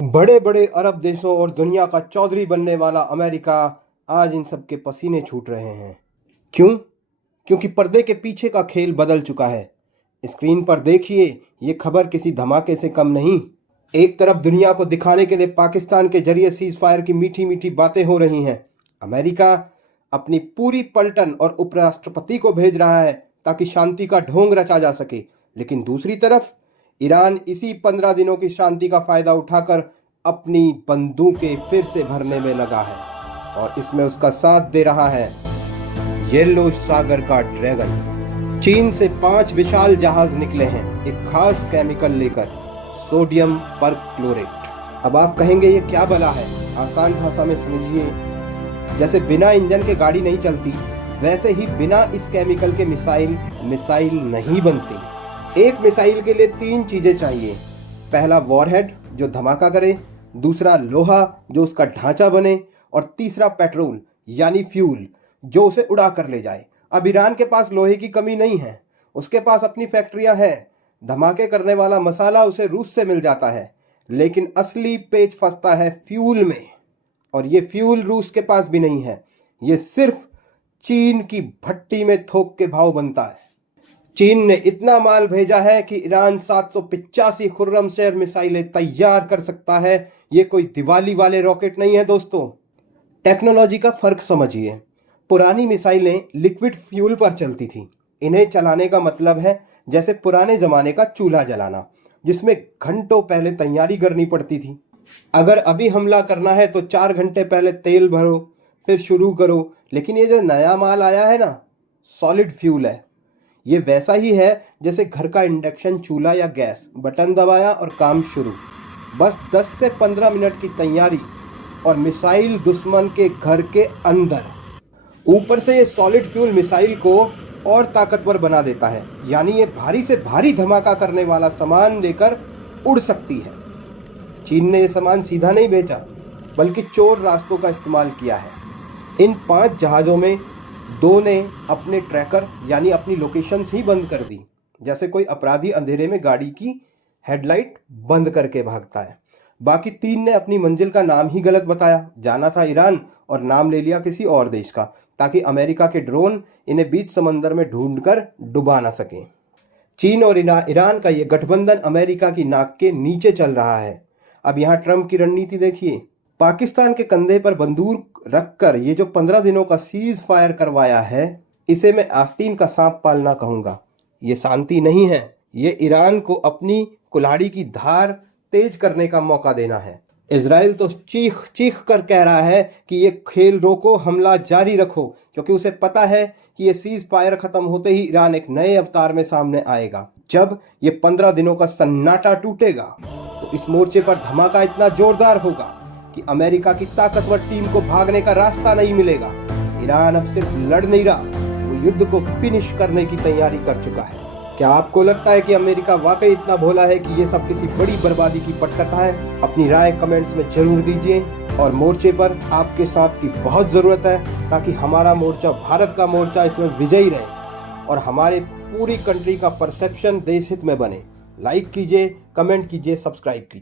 बड़े बड़े अरब देशों और दुनिया का चौधरी बनने वाला अमेरिका आज इन सब के पसीने छूट रहे हैं। क्यों? क्योंकि पर्दे के पीछे का खेल बदल चुका है। स्क्रीन पर देखिए, ये खबर किसी धमाके से कम नहीं। एक तरफ दुनिया को दिखाने के लिए पाकिस्तान के जरिए सीज फायर की मीठी मीठी बातें हो रही हैं। अमेरिका अपनी पूरी पलटन और उपराष्ट्रपति को भेज रहा है ताकि शांति का ढोंग रचा जा सके। लेकिन दूसरी तरफ ईरान इसी 15 दिनों की शांति का फायदा उठाकर अपनी बंदूकें फिर से भरने में लगा है और इसमें उसका साथ दे रहा है येलो सागर का ड्रैगन। चीन से 5 विशाल जहाज निकले हैं एक खास केमिकल लेकर, सोडियम परक्लोरेट। अब आप कहेंगे ये क्या बला है? आसान भाषा में समझिए, जैसे बिना इंजन के गाड़ी नहीं चलती, वैसे ही बिना इस केमिकल के मिसाइल नहीं बनती। एक मिसाइल के लिए 3 चीजें चाहिए। पहला वॉरहेड जो धमाका करे, दूसरा लोहा जो उसका ढांचा बने, और तीसरा पेट्रोल यानी फ्यूल जो उसे उड़ा कर ले जाए। अब ईरान के पास लोहे की कमी नहीं है, उसके पास अपनी फैक्ट्रियां हैं। धमाके करने वाला मसाला उसे रूस से मिल जाता है, लेकिन असली पेच फंसता है फ्यूल में। और ये फ्यूल रूस के पास भी नहीं है, ये सिर्फ चीन की भट्टी में थोक के भाव बनता है। चीन ने इतना माल भेजा है कि ईरान 785 खुर्रमशेर मिसाइलें तैयार कर सकता है। ये कोई दिवाली वाले रॉकेट नहीं है दोस्तों। टेक्नोलॉजी का फर्क समझिए। पुरानी मिसाइलें लिक्विड फ्यूल पर चलती थी। इन्हें चलाने का मतलब है जैसे पुराने जमाने का चूल्हा जलाना, जिसमें घंटों पहले तैयारी करनी पड़ती थी। अगर अभी हमला करना है तो 4 घंटे पहले तेल भरो फिर शुरू करो। लेकिन ये जो नया माल आया है ना, सॉलिड फ्यूल है। ये वैसा ही है जैसे घर का इंडक्शन चूल्हा या गैस, बटन दबाया और काम शुरू। बस 10 से 15 मिनट की तैयारी और मिसाइल दुश्मन के घर के अंदर। ऊपर से ये सॉलिड फ्यूल मिसाइल को और ताकतवर बना देता है, यानी ये भारी से भारी धमाका करने वाला सामान लेकर उड़ सकती है। चीन ने ये सामान सीधा नहीं भेजा, बल्कि चोर रास्तों का इस्तेमाल किया है। इन 5 जहाज़ों में 2 ने अपने ट्रैकर यानी अपनी लोकेशंस ही बंद कर दी, जैसे कोई अपराधी अंधेरे में गाड़ी की हेडलाइट बंद करके भागता है। बाकी 3 ने अपनी मंजिल का नाम ही गलत बताया। जाना था ईरान और नाम ले लिया किसी और देश का, ताकि अमेरिका के ड्रोन इन्हें बीच समंदर में ढूंढकर डुबा ना सकें। चीन और ईरान का ये गठबंधन अमेरिका की नाक के नीचे चल रहा है। अब यहाँ ट्रंप की रणनीति देखिए। पाकिस्तान के कंधे पर बंदूक रखकर ये जो 15 दिनों का सीज फायर करवाया है, इसे मैं आस्तीन का सांप पालना कहूँगा। ये शांति नहीं है, ये ईरान को अपनी कुल्हाड़ी की धार तेज करने का मौका देना है। इजराइल तो चीख चीख कर कह रहा है कि ये खेल रोको, हमला जारी रखो, क्योंकि उसे पता है कि ये सीज फायर खत्म होते ही ईरान एक नए अवतार में सामने आएगा। जब ये 15 दिनों का सन्नाटा टूटेगा तो इस मोर्चे पर धमाका इतना जोरदार होगा कि अमेरिका की ताकतवर टीम को भागने का रास्ता नहीं मिलेगा। ईरान अब सिर्फ लड़ नहीं रहा, वो युद्ध को फिनिश करने की तैयारी कर चुका है। क्या आपको लगता है कि अमेरिका वाकई इतना भोला है कि ये सब किसी बड़ी बर्बादी की पटकथा है? अपनी राय कमेंट्स में जरूर दीजिए। और मोर्चे पर आपके साथ की बहुत ज़रूरत है, ताकि हमारा मोर्चा, भारत का मोर्चा, इसमें विजयी रहे और हमारे पूरी कंट्री का परसेप्शन देश हित में बने। लाइक कीजिए, कमेंट कीजिए, सब्सक्राइब कीजिए।